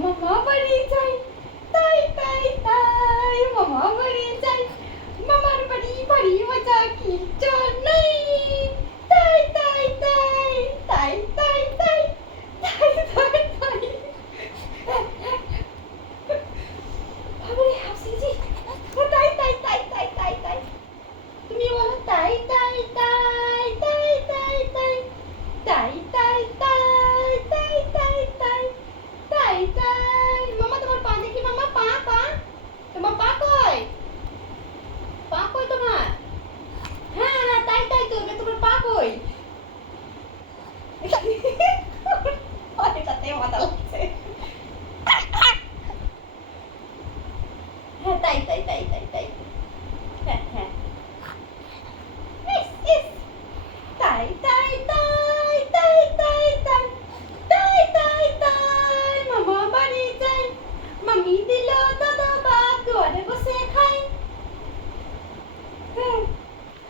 মামা বাড়ি যাই, তাই তাই তাই মামা বাড়ি যাই, মামার বাড়ি বাড়ি মজা কিছু নেই, তাই তাই তাই তাই তাই তাই তাই তাই তাই। বাবারে হাসিছি, তাই তাই তাই তাই তাই তাই। তুমি বলো তাই তাই তাই তাই তাই তাই তাই তাই তাই তাই তাই তাই তাই তাই। মামা তোমার পা দেখি, মামা পা পা, তোমার পা কই, পা কই তোমার? হ্যাঁ হ্যাঁ তাই তাই তো, এবার তোমার পা কই? এটাতে মজা